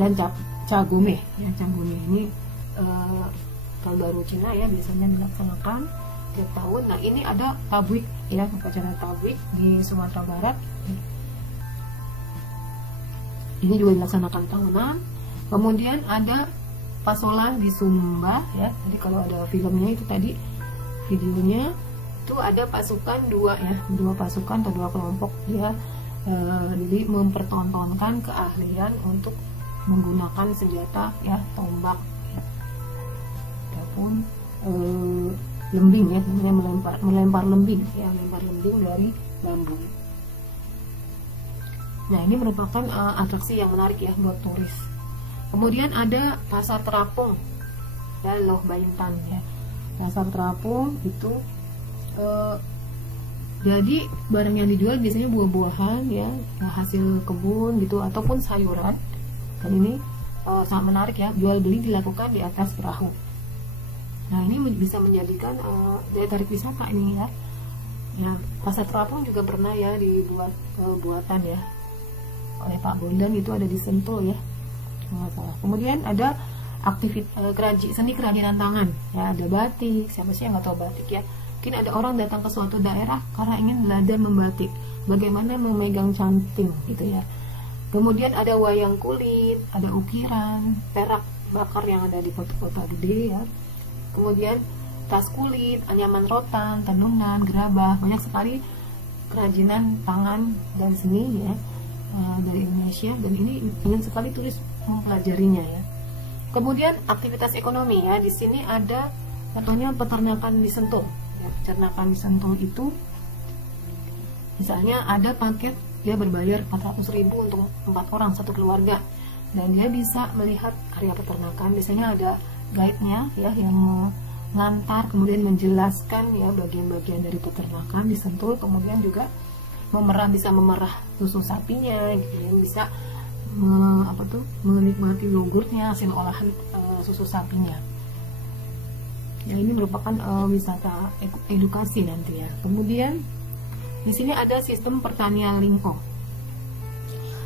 dan Cagome, ya, Cagome ini tahun baru Cina, ya, biasanya dilaksanakan tiap tahun. Nah, ini ada Tabwik, ya, upacara Tabwik di Sumatera Barat. Ini juga dilaksanakan tahunan. Kemudian ada Pasola di Sumba ya. Jadi kalau ada filmnya itu tadi, videonya itu ada pasukan dua ya, dua pasukan atau dua kelompok ya. Jadi mempertontonkan keahlian untuk menggunakan senjata ya, tombak ya. Ataupun lembing ya, namanya melempar lembing ya, melempar lembing dari bambu. Nah, ini merupakan atraksi yang menarik ya buat turis. Kemudian ada pasar terapung ya, Loh Baintan ya. Pasar terapung itu jadi barang yang dijual biasanya buah-buahan ya, hasil kebun gitu, ataupun sayuran. Dan ini sangat menarik ya, jual beli dilakukan di atas perahu. Nah, ini bisa menjadikan daya tarik wisata ini ya. Ya, pasar terapung juga pernah ya dibuat buatan ya oleh Pak Bondan, itu ada di Sentul ya, nggak salah. Kemudian ada seni kerajinan tangan ya, ada batik. Siapa sih yang nggak tahu batik ya? Mungkin ada orang datang ke suatu daerah karena ingin belajar membatik, bagaimana memegang canting gitu ya. Kemudian ada wayang kulit, ada ukiran, perak bakar yang ada di kota-kota gede ya. Kemudian tas kulit, anyaman rotan, tenungan, gerabah, banyak sekali kerajinan tangan dan seni ya dari Indonesia, dan ini ingin sekali turis mempelajarinya ya. Kemudian aktivitas ekonomi ya, di sini ada contohnya peternakan di Sentul ya. Peternakan di Sentul itu misalnya ada paket dia berbayar 400.000 untuk 4 orang satu keluarga, dan dia bisa melihat area peternakan. Biasanya ada guide-nya ya yang mengantar, kemudian menjelaskan ya bagian-bagian dari peternakan di Sentul. Kemudian juga bisa memerah susu sapinya gitu ya, bisa menikmati yogurtnya, hasil olahan susu sapinya ya. Ini merupakan wisata edukasi nanti ya. Kemudian di sini ada sistem pertanian lingko.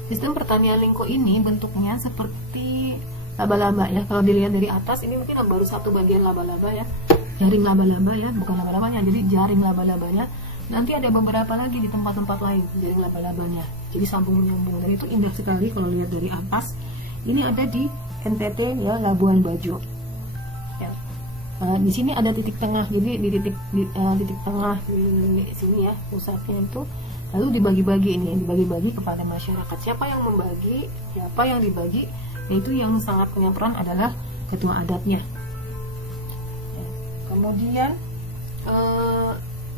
Sistem pertanian lingko ini bentuknya seperti laba-laba ya. Kalau dilihat dari atas ini mungkin baru satu bagian laba-laba ya, jaring laba-laba ya, bukan laba-labanya, jadi jaring laba-labanya. Nanti ada beberapa lagi di tempat-tempat lain jaring laba-labanya, jadi sambung menyambung, dan itu indah sekali kalau lihat dari atas. Ini ada di NTT ya, Labuan Bajo ya. Di sini ada titik tengah, jadi di titik tengah di sini ya pusatnya itu, lalu dibagi-bagi, ini dibagi-bagi kepada masyarakat. Siapa yang membagi, siapa yang dibagi, itu yang sangat punya peran adalah ketua adatnya ya. Kemudian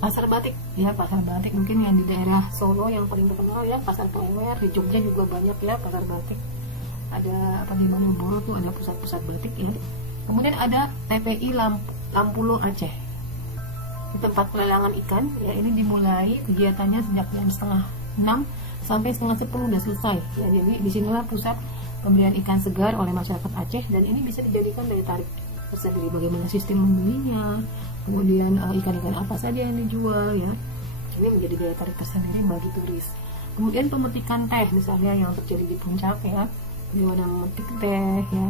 pasar batik ya, pasar batik mungkin yang di daerah Solo yang paling terkenal ya, pasar Klewer. Di Jogja juga banyak ya pasar batik, ada di Malioboro tuh ada pusat-pusat batik ya. Kemudian ada TPI Lampulo Aceh, di tempat pelelangan ikan ya. Ini dimulai kegiatannya sejak jam 5:30 sampai 9:30 udah selesai ya. Jadi disinilah pusat pembelian ikan segar oleh masyarakat Aceh, dan ini bisa dijadikan daya tarik tersendiri. Bagaimana sistem membelinya, kemudian ikan-ikan apa saja yang dijual ya, ini menjadi daya tarik tersendiri bagi turis. Kemudian pemetikan teh misalnya yang terjadi di puncak ya, bagaimana memetik teh ya,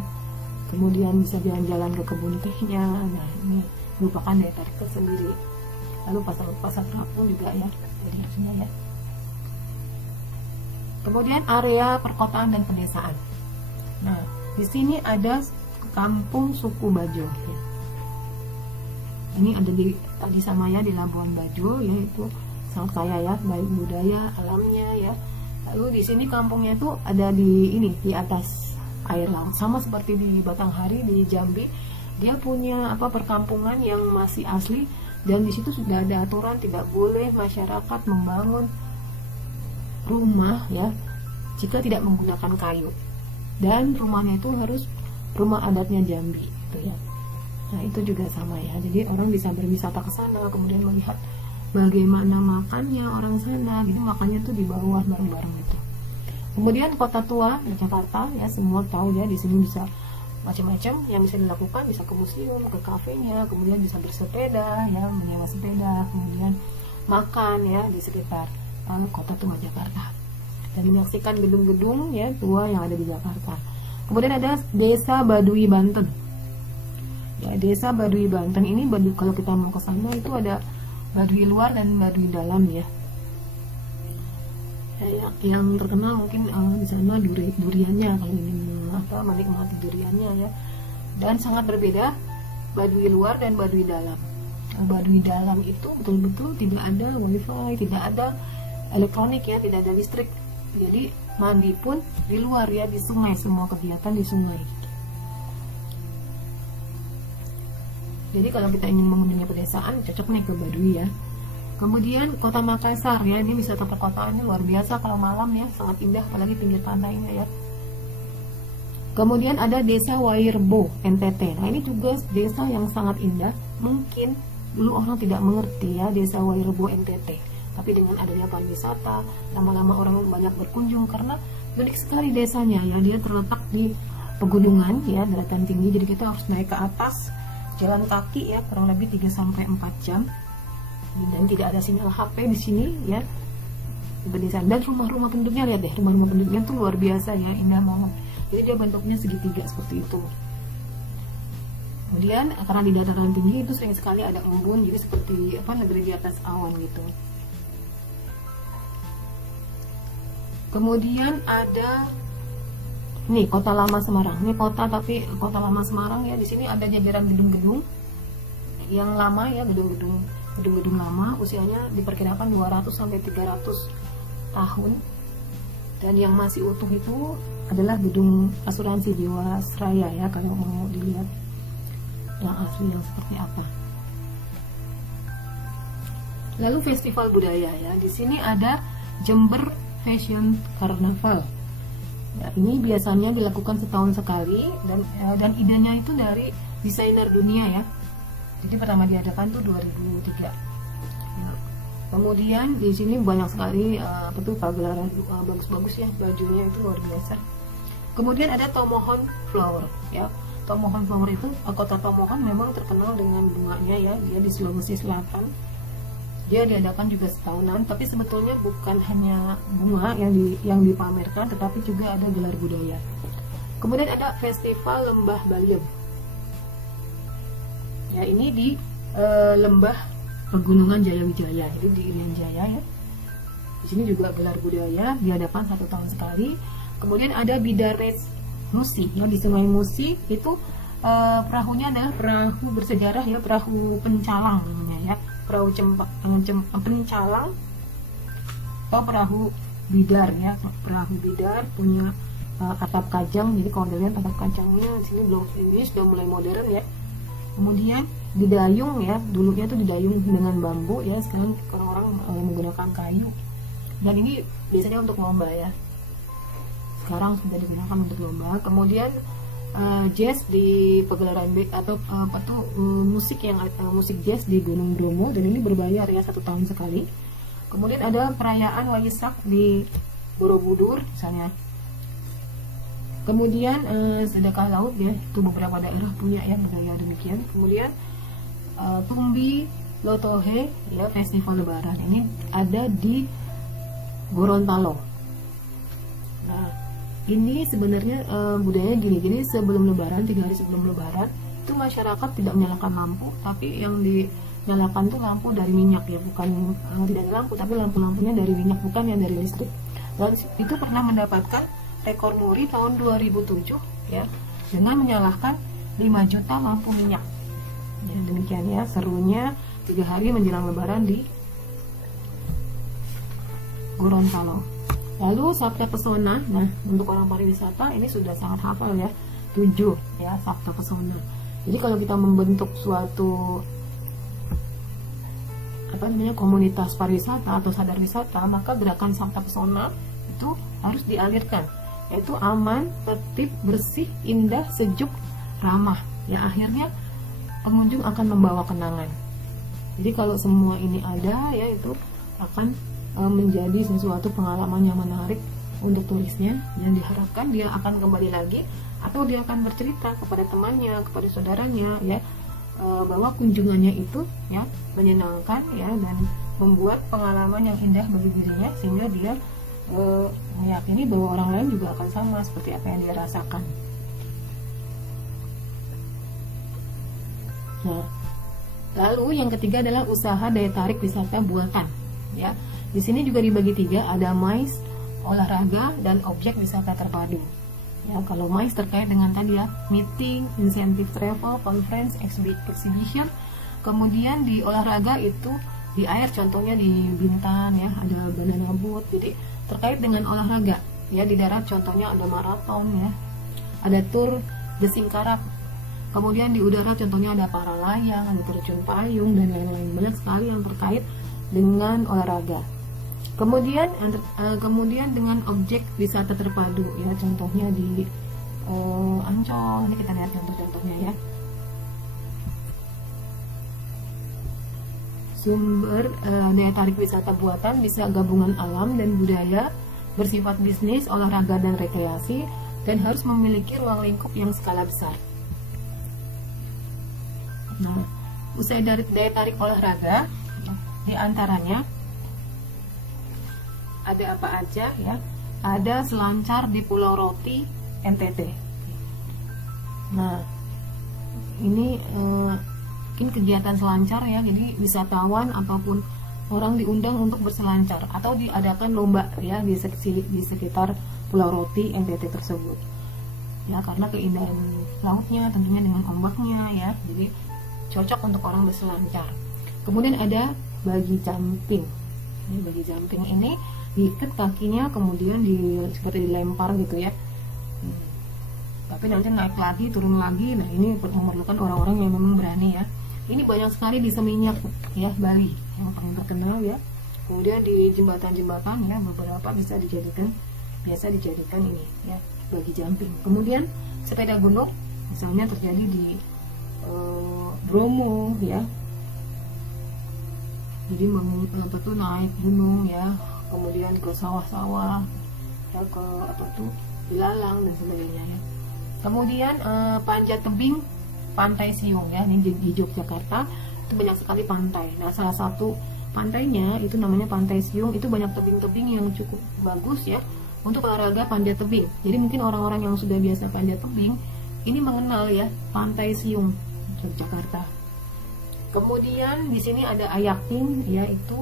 kemudian bisa jalan-jalan ke kebun tehnya. Nah, ini merupakan daya tarik tersendiri. Lalu pasar terapung juga ya, jadi harusnya ya. Kemudian area perkotaan dan pedesaan. Nah, di sini ada Kampung Suku Bajo ya. Ini ada di Samaya di Labuan Bajo ya, itu sangat kaya ya, baik budaya alamnya ya. Lalu di sini kampungnya itu ada di atas air laut, sama seperti di Batanghari di Jambi. Dia punya perkampungan yang masih asli, dan di situ sudah ada aturan tidak boleh masyarakat membangun rumah ya jika tidak menggunakan kayu, dan rumahnya itu harus rumah adatnya Jambi gitu ya. Nah, itu juga sama ya, jadi orang bisa berwisata ke sana, kemudian melihat bagaimana makannya orang sana gitu, makannya tuh di bawah bareng-bareng gitu. Kemudian kota tua di Jakarta ya, semua tahu ya, di sini bisa macam-macam yang bisa dilakukan, bisa ke museum, ke kafenya, kemudian bisa bersepeda ya, menyewa sepeda, kemudian makan ya di sekitar kota tua Jakarta, dan menyaksikan gedung-gedung ya tua yang ada di Jakarta. Kemudian ada Desa Baduy Banten ya. Desa Baduy Banten ini kalau kita mau ke sana itu ada Baduy luar dan Baduy dalam ya. yang terkenal mungkin di sana duriannya, kalau ingin menikmati duriannya ya. Dan sangat berbeda Baduy luar dan Baduy dalam. Baduy dalam itu betul-betul tidak ada wifi, tidak ada elektronik ya, tidak ada listrik. Jadi mandi pun di luar ya, di sungai, semua kegiatan di sungai. Jadi kalau kita ingin mengunjungi pedesaan, cocok nih ke Baduy ya. Kemudian Kota Makassar ya, ini wisata perkotaannya luar biasa kalau malam ya, sangat indah apalagi pinggir pantainya ya. Kemudian ada Desa Wairbo NTT. Nah ini juga desa yang sangat indah. Mungkin dulu orang tidak mengerti ya Desa Wairbo NTT. Tapi dengan adanya pariwisata, lama-lama orang banyak berkunjung karena unik sekali desanya ya. Dia terletak di pegunungan ya, daratan tinggi. Jadi kita harus naik ke atas, jalan kaki ya, kurang lebih 3-4 jam. Dan tidak ada sinyal HP di sini ya. Dan rumah-rumah penduduknya, lihat deh, rumah-rumah penduduknya tuh luar biasa ya, indah banget. Jadi dia bentuknya segitiga seperti itu. Kemudian karena di dataran tinggi itu sering sekali ada embun, jadi seperti negeri di atas awan gitu. Kemudian ada nih Kota Lama Semarang. Ini kota tapi Kota Lama Semarang ya. Di sini ada jajaran gedung-gedung yang lama ya, gedung-gedung lama, usianya diperkirakan 200-300 tahun. Dan yang masih utuh itu adalah gedung asuransi Jiwasraya ya, kalau mau dilihat yang asli yang seperti apa. Lalu festival budaya ya, di sini ada Jember Fashion Carnival. Ya, ini biasanya dilakukan setahun sekali dan idenya itu dari desainer dunia ya. Jadi pertama diadakan tuh 2003. Nah, kemudian di sini banyak sekali pagelaran bagus-bagus ya, bajunya itu luar biasa. Kemudian ada Tomohon Flower ya. Tomohon Flower itu kota Tomohon memang terkenal dengan bunganya ya. Dia di Sulawesi Selatan. Dia diadakan juga setahunan, tapi sebetulnya bukan hanya bunga yang dipamerkan, tetapi juga ada gelar budaya. Kemudian ada Festival Lembah Baliem. Ya, ini di lembah Pegunungan Jayawijaya, itu di Irian Jaya ya. Di sini juga gelar budaya diadakan 1 tahun sekali. Kemudian ada Bidares Musi ya, di Sungai Musi itu perahunya adalah perahu bersejarah ya, perahu pencalang namanya ya, perahu pencalang atau perahu bidar ya. Perahu bidar punya atap kajang, jadi kalau dilihat atap kajangnya di sini belum finish, sudah mulai modern ya. Kemudian didayung ya, dulunya tuh didayung dengan bambu ya, sekarang orang-orang menggunakan kayu. Dan ini biasanya untuk lomba ya, sekarang sudah digunakan untuk lomba. Kemudian jazz di pagelaran atau musik jazz di Gunung Bromo, dan ini berbayar ya 1 tahun sekali. Kemudian ada perayaan Waisak di Borobudur misalnya. Kemudian sedekah laut ya, itu beberapa daerah punya ya budaya demikian. Kemudian Tumbi Lotohe ya, festival lebaran, ini ada di Gorontalo. Nah ini sebenarnya budaya gini, jadi sebelum lebaran, 3 hari sebelum lebaran itu masyarakat tidak menyalakan lampu, tapi yang dinyalakan tuh lampu dari minyak ya, bukan tidak ada lampu, tapi lampu-lampunya dari minyak, bukan yang dari listrik. Dan itu pernah mendapatkan rekor muri tahun 2007 ya, dengan menyalakan 5 juta lampu minyak ya. Demikian ya serunya 3 hari menjelang lebaran di Gorontalo. Lalu Sabta Pesona, nah untuk orang pariwisata ini sudah sangat hafal ya, 7 ya Sabta Pesona. Jadi kalau kita membentuk suatu komunitas pariwisata atau sadar wisata, maka gerakan Sabta Pesona itu harus dialirkan, yaitu aman, tertib, bersih, indah, sejuk, ramah ya. Akhirnya pengunjung akan membawa kenangan. Jadi kalau semua ini ada ya, itu akan menjadi sesuatu pengalaman yang menarik untuk turisnya, yang diharapkan dia akan kembali lagi, atau dia akan bercerita kepada temannya, kepada saudaranya ya, bahwa kunjungannya itu ya menyenangkan ya, dan membuat pengalaman yang indah bagi dirinya, sehingga dia meyakini bahwa orang lain juga akan sama seperti apa yang dia rasakan. Nah, lalu yang ketiga adalah usaha daya tarik wisata buatan ya. Di sini juga dibagi 3, ada MICE, olahraga, dan objek wisata terpadu. Ya, kalau MICE terkait dengan tadi ya, meeting, insentif travel, conference, exhibition. Kemudian di olahraga itu di air, contohnya di Bintan ya, ada banana boat. Jadi terkait dengan olahraga. Ya, di darat contohnya ada maraton ya, ada tur gesing karak. Kemudian di udara contohnya ada para layang, ada terjun payung, dan lain-lain. Banyak sekali yang terkait dengan olahraga. Kemudian dengan objek wisata terpadu ya, contohnya di Ancol. Ini kita lihat contoh-contohnya ya. Sumber daya tarik wisata buatan bisa gabungan alam dan budaya, bersifat bisnis, olahraga, dan rekreasi, dan harus memiliki ruang lingkup yang skala besar. Nah, usai dari daya tarik olahraga, di antaranya ada apa aja ya? Ada selancar di Pulau Roti, NTT. Nah, ini mungkin kegiatan selancar ya, jadi wisatawan ataupun orang diundang untuk berselancar atau diadakan lomba ya di sekitar Pulau Roti, NTT tersebut. Ya, karena keindahan lautnya tentunya dengan ombaknya ya, jadi cocok untuk orang berselancar. Kemudian ada bagi jumping. Ini bagi jumping ini diikat kakinya, kemudian seperti dilempar gitu ya. Tapi nanti naik lagi, turun lagi. Nah, ini memerlukan orang-orang yang memang berani ya. Ini banyak sekali di Seminyak ya, Bali yang paling terkenal ya. Kemudian di jembatan-jembatan ya, beberapa biasa dijadikan ini ya, bagi jumping. Kemudian sepeda gunung misalnya terjadi di Bromo ya. Jadi naik gunung ya, kemudian ke sawah-sawah ya, ke ilalang dan sebagainya ya. Kemudian panjat tebing Pantai Siung ya, ini di Yogyakarta itu banyak sekali pantai. Nah, salah satu pantainya itu namanya Pantai Siung, itu banyak tebing-tebing yang cukup bagus ya untuk olahraga panjat tebing. Jadi mungkin orang-orang yang sudah biasa panjat tebing ini mengenal ya Pantai Siung Yogyakarta. Kemudian di sini ada Ayaking, yaitu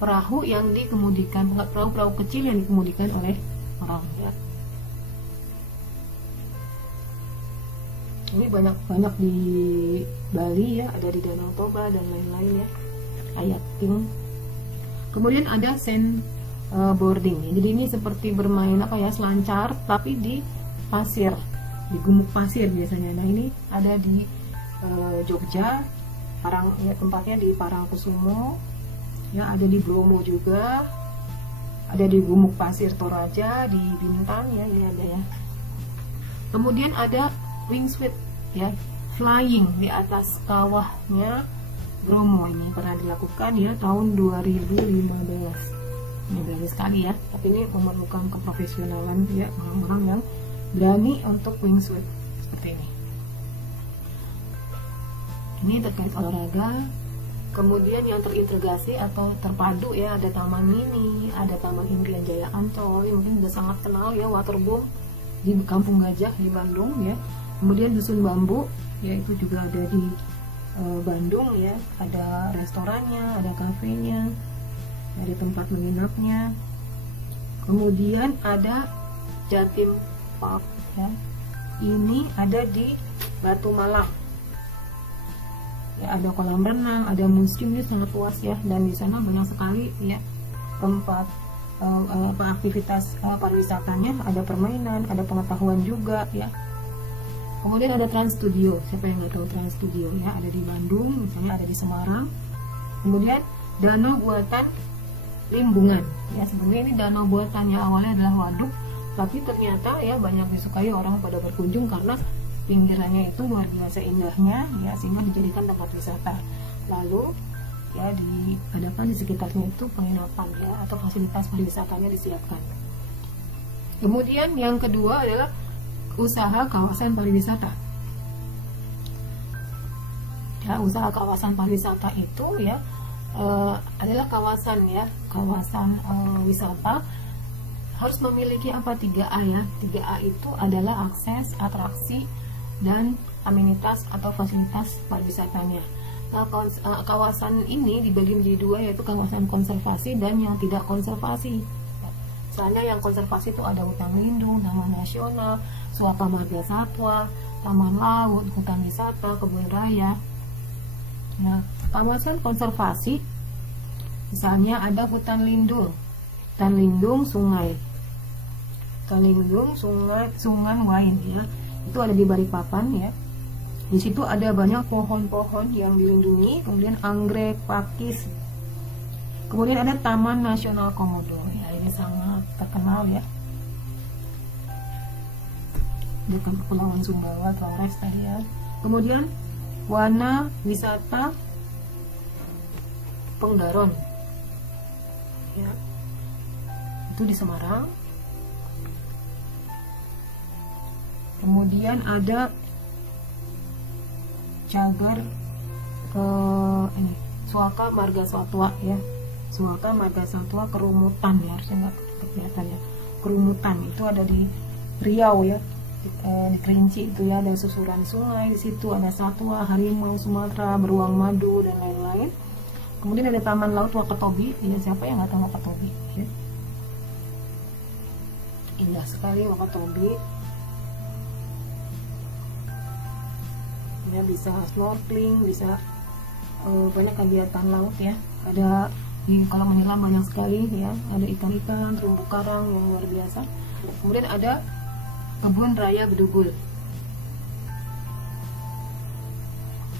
perahu yang dikemudikan, perahu-perahu kecil yang dikemudikan oleh orang ya. Ini banyak di Bali ya, ada di Danau Toba dan lain-lain ya, Ayaking. Kemudian ada sandboarding. Jadi ini seperti bermain selancar tapi di pasir, di gumuk pasir biasanya. Nah, ini ada di Jogja, tempatnya di Parangkusumo ya, ada di Bromo juga, ada di Gumuk Pasir Toraja, di Bintan ya, ini ada ya. Kemudian ada wingsuit ya, flying di atas kawahnya Bromo. Ini pernah dilakukan ya tahun 2015. Ini berani sekali ya, tapi ini memerlukan keprofesionalan ya, orang-orang yang berani untuk wingsuit seperti ini. Ini terkait olahraga. Kemudian yang terintegrasi atau terpadu ya, ada Taman Mini, ada Taman Impian Jaya Ancol, yang mungkin sudah sangat kenal ya, Waterboom di Kampung Gajah di Bandung ya. Kemudian Dusun Bambu ya, itu juga ada di Bandung ya, ada restorannya, ada kafenya, ada tempat menginapnya. Kemudian ada Jatim Park ya, ini ada di Batu Malang ya, ada kolam renang, ada museum, ini sangat luas ya, dan di sana banyak sekali ya tempat aktivitas pariwisatanya, ada permainan, ada pengetahuan juga ya. Kemudian ada Trans Studio, siapa yang nggak tahu Trans Studio ya, ada di Bandung, misalnya ada di Semarang. Kemudian danau buatan Limbungan ya, sebenarnya ini danau buatannya awalnya adalah waduk, tapi ternyata ya banyak disukai orang pada berkunjung karena pinggirannya itu luar biasa indahnya ya, sehingga dijadikan tempat wisata. Lalu ya diadakan di sekitarnya itu penginapan ya, atau fasilitas pariwisatanya disiapkan. Kemudian yang kedua adalah usaha kawasan pariwisata. Ya, usaha kawasan pariwisata itu ya adalah kawasan ya, kawasan wisata harus memiliki 3A ya. 3A itu adalah akses, atraksi, dan amenitas atau fasilitas pariwisatanya. Kawasan ini dibagi menjadi dua, yaitu kawasan konservasi dan yang tidak konservasi. Misalnya yang konservasi itu ada hutan lindung, taman nasional, suaka marga satwa, taman laut, hutan wisata, kebun raya. Nah, kawasan konservasi misalnya ada hutan lindung sungai, Sungai Wain ya, itu ada di Balikpapan ya. Di situ ada banyak pohon-pohon yang dilindungi, kemudian anggrek, pakis. Kemudian ada Taman Nasional Komodo ya, ini sangat terkenal ya, dekat Kepulauan Sumbawa, Flores tadi ya. Kemudian Wana Wisata Penggaron ya, itu di Semarang. Kemudian ada Cagar Suaka Marga Satwa ya, Suaka Marga Satwa Kerumutan ya, harusnya nggak kelihatan ya, Kerumutan itu ada di Riau ya, di Kerinci itu ya, ada susuran sungai di situ, ada satwa, harimau Sumatera, beruang madu dan lain-lain. Kemudian ada Taman Laut Wakatobi ya, siapa yang nggak tahu Wakatobi ya? Indah sekali Wakatobi ya, bisa snorkeling, bisa banyak kegiatan laut ya. Ada di kolam menyelam banyak sekali ya, ada ikan-ikan, terumbu karang yang luar biasa. Kemudian ada Kebun Raya Bedugul.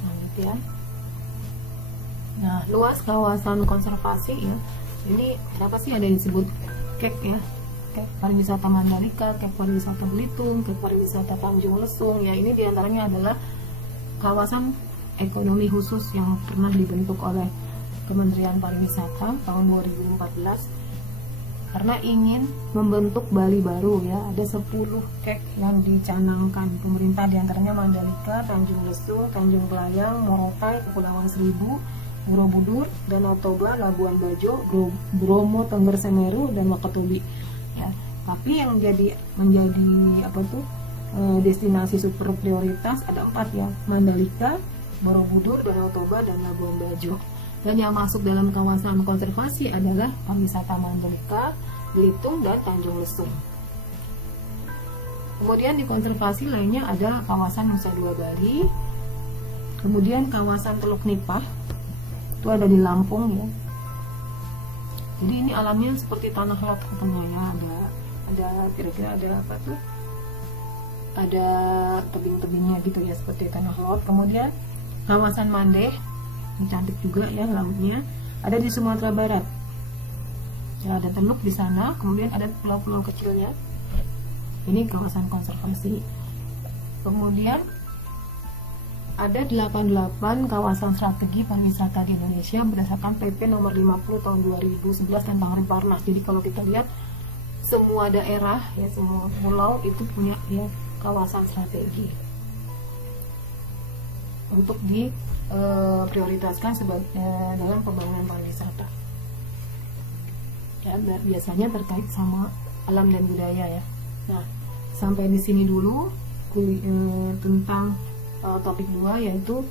Nah, gitu ya. Nah, luas kawasan konservasi ya. Ini kenapa sih ada disebut KEK ya? KEK Pariwisata Mandalika, KEK Pariwisata Belitung, KEK Pariwisata Tanjung Lesung ya. Ini diantaranya adalah kawasan ekonomi khusus yang pernah dibentuk oleh Kementerian Pariwisata tahun 2014 karena ingin membentuk Bali baru ya. Ada 10 KEK yang dicanangkan pemerintah, diantaranya Mandalika, Tanjung Lesung, Tanjung Pelayang, Morotai, Kepulauan Seribu, Borobudur, Danau Toba, Labuan Bajo, Bromo, Tengger Semeru, dan Wakatobi ya. Tapi yang menjadi apa tuh destinasi super prioritas ada 4 ya, Mandalika, Borobudur, Danau Toba, dan Labuan Bajo. Dan yang masuk dalam kawasan konservasi adalah pariwisata Mandalika, Belitung, dan Tanjung Lesung. Kemudian di konservasi lainnya ada kawasan Nusa Dua Bali, kemudian kawasan Teluk Nipah, itu ada di Lampung ya. Jadi ini alamnya seperti tanah laut katanya ya, ada kira-kira ada apa tuh? Ada tebing-tebingnya gitu ya, seperti tanah laut. Kemudian kawasan Mandeh, ini cantik juga ya lautnya, ada di Sumatera Barat ya, ada Teluk di sana. Kemudian ada pulau-pulau kecilnya, ini kawasan konservasi. Kemudian ada 88 kawasan strategi pariwisata di Indonesia berdasarkan PP nomor 50 tahun 2011 tentang Remparnas. Jadi kalau kita lihat semua daerah ya, semua pulau itu punya ya kawasan strategi untuk diprioritaskan dalam pembangunan pariwisata ya, biasanya terkait sama alam dan budaya ya. Nah, sampai di sini dulu tentang topik 2, yaitu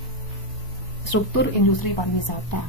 struktur industri pariwisata.